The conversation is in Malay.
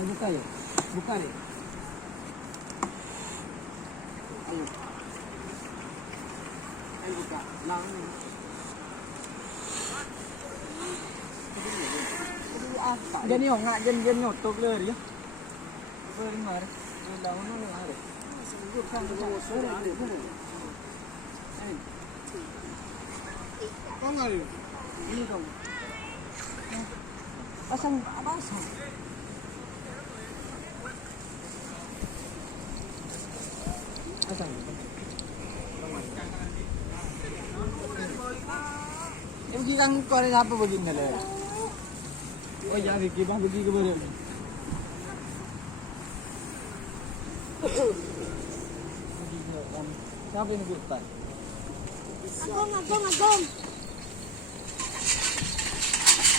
Buka ya. Buka ni. Ayo. Ayo buka. Lang ni. Jadi orang nak jen nyotok le dia. Beringar. Dia lawan orang ada. Bukan ada. Kau ngari. Ini kau. Pasang apa pasang? Pasang. Em pergi kan kau ni apa begini le? Oh ya, Vicky, bang pergi ke mana? Siapa yang ikut? Agong.